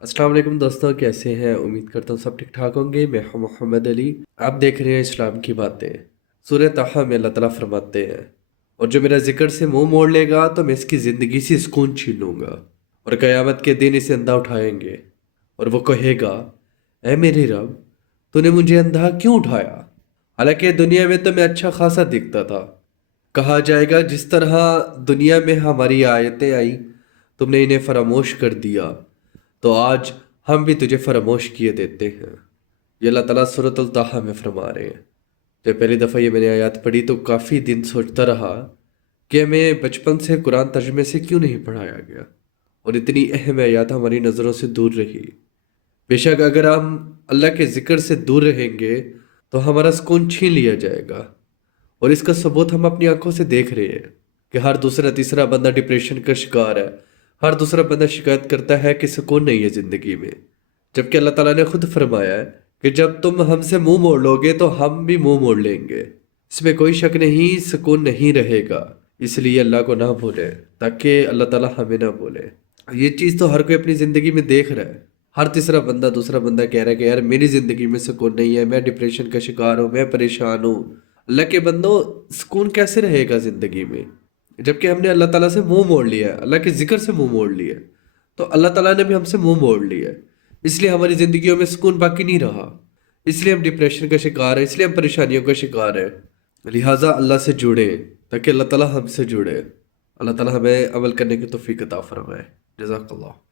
अस्सलाम वालेकुम दोस्तों, कैसे हैं? उम्मीद करता हूँ सब ठीक ठाक होंगे। मैं हूं मोहम्मद अली। आप देख रहे हैं इस्लाम की बातें। सूरह ताहा में अल्लाह ताला फरमाते हैं, और जो मेरा जिक्र से मुंह मोड़ लेगा तो मैं इसकी ज़िंदगी से सुकून छीन लूँगा, और क़यामत के दिन इसे अंधा उठाएंगे और वो कहेगा, ऐ मेरे रब, तूने मुझे अंधा क्यों उठाया? हालांकि दुनिया में तो मैं अच्छा खासा दिखता था। कहा जाएगा, जिस तरह दुनिया में हमारी आयतें आई, तुमने इन्हें फरामोश कर दिया, तो आज हम भी तुझे फरामोश किए देते हैं। ये अल्लाह ताला सूरत ताहा में फरमा रहे हैं। जब पहली दफ़ा ये मैंने आयत पढ़ी तो काफ़ी दिन सोचता रहा कि हमें बचपन से कुरान तर्जुमे से क्यों नहीं पढ़ाया गया, और इतनी अहम आयत हमारी नज़रों से दूर रही। बेशक अगर हम अल्लाह के ज़िक्र से दूर रहेंगे तो हमारा सुकून छीन लिया जाएगा, और इसका सबूत हम अपनी आंखों से देख रहे हैं कि हर दूसरा तीसरा बंदा डिप्रेशन का शिकार है। हर दूसरा बंदा शिकायत करता है कि सुकून नहीं है ज़िंदगी में, जबकि अल्लाह ताला ने खुद फरमाया है कि जब तुम हमसे मुंह मोड़ लोगे तो हम भी मुंह मोड़ लेंगे। इसमें कोई शक नहीं, सुकून नहीं रहेगा। इसलिए अल्लाह को ना भूले ताकि अल्लाह ताला हमें ना भूले। ये चीज़ तो हर कोई अपनी ज़िंदगी में देख रहा है। हर तीसरा बंदा दूसरा बंदा कह रहा है कि यार मेरी ज़िंदगी में सुकून नहीं है, मैं डिप्रेशन का शिकार हूँ, मैं परेशान हूँ। अल्लाह के बंदो, सुकून कैसे रहेगा ज़िंदगी में जबकि हमने अल्लाह ताला से मुंह मोड़ लिया है, अल्लाह के ज़िक्र से मुंह मोड़ लिया है। तो अल्लाह ताला ने भी हमसे मुंह मोड़ लिया है, इसलिए हमारी ज़िंदगियों में सुकून बाकी नहीं रहा। इसलिए हम डिप्रेशन का शिकार हैं, इसलिए हम परेशानियों का शिकार हैं। लिहाजा अल्लाह से जुड़े ताकि अल्लाह ताला हमसे जुड़े। अल्लाह ताला हमें अमल करने की तौफीक अता फरमाए। जज़ाकल्लाह।